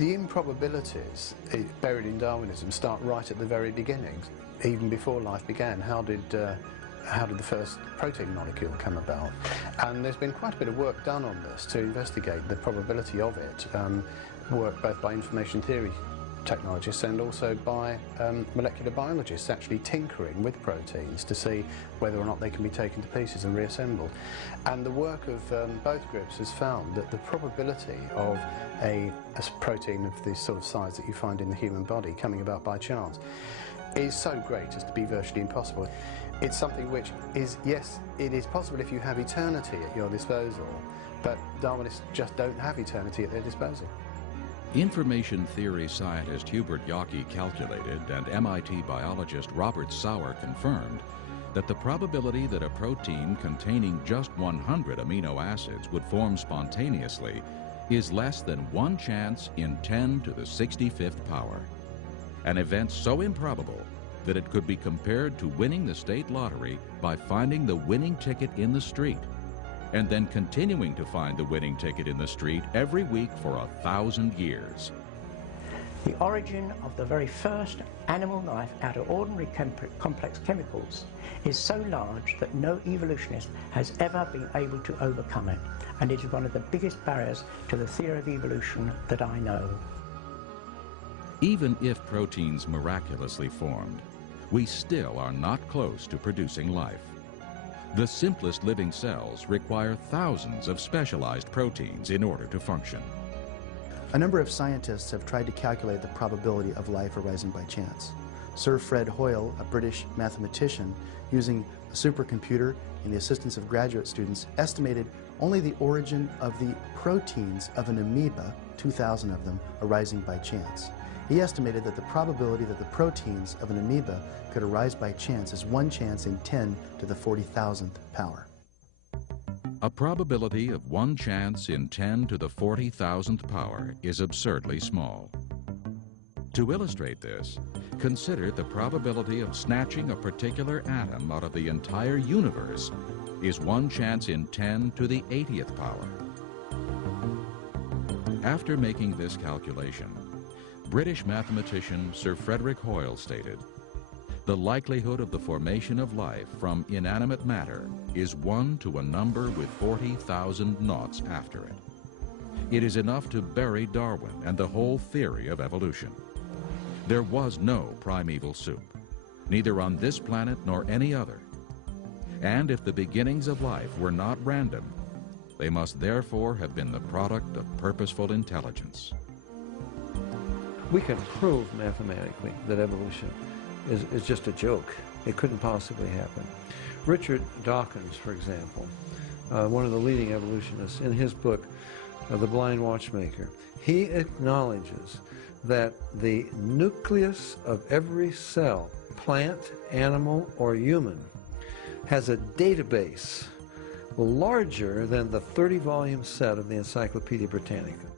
The improbabilities buried in Darwinism start right at the very beginning. Even before life began, how did the first protein molecule come about? And there's been quite a bit of work done on this to investigate the probability of it, work both by information theory technologists and also by molecular biologists actually tinkering with proteins to see whether or not they can be taken to pieces and reassembled. And the work of both groups has found that the probability of a protein of this sort of size that you find in the human body coming about by chance is so great as to be virtually impossible. It's something which is, yes, it is possible if you have eternity at your disposal, but Darwinists just don't have eternity at their disposal. Information theory scientist Hubert Yockey calculated, and MIT biologist Robert Sauer confirmed, that the probability that a protein containing just 100 amino acids would form spontaneously is less than 1 chance in 10 to the 65th power. An event so improbable that it could be compared to winning the state lottery by finding the winning ticket in the street, and then continuing to find the winning ticket in the street every week for 1,000 years. The origin of the very first animal life out of ordinary complex chemicals is so large that no evolutionist has ever been able to overcome it, and it is one of the biggest barriers to the theory of evolution that I know. Even if proteins miraculously formed, we still are not close to producing life. The simplest living cells require thousands of specialized proteins in order to function. A number of scientists have tried to calculate the probability of life arising by chance. Sir Fred Hoyle, a British mathematician, using a supercomputer and the assistance of graduate students, estimated only the origin of the proteins of an amoeba, 2,000 of them, arising by chance. He estimated that the probability that the proteins of an amoeba could arise by chance is 1 chance in 10 to the 40,000th power. A probability of 1 chance in 10 to the 40,000th power is absurdly small. To illustrate this, consider the probability of snatching a particular atom out of the entire universe is 1 chance in 10 to the 80th power. After making this calculation, British mathematician Sir Frederick Hoyle stated, "The likelihood of the formation of life from inanimate matter is 1 to a number with 40,000 noughts after it. It is enough to bury Darwin and the whole theory of evolution. There was no primeval soup, neither on this planet nor any other. And if the beginnings of life were not random, they must therefore have been the product of purposeful intelligence." We can prove mathematically that evolution is just a joke. It couldn't possibly happen. Richard Dawkins, for example, one of the leading evolutionists, in his book, The Blind Watchmaker, he acknowledges that the nucleus of every cell, plant, animal, or human, has a database larger than the 30-volume set of the Encyclopedia Britannica.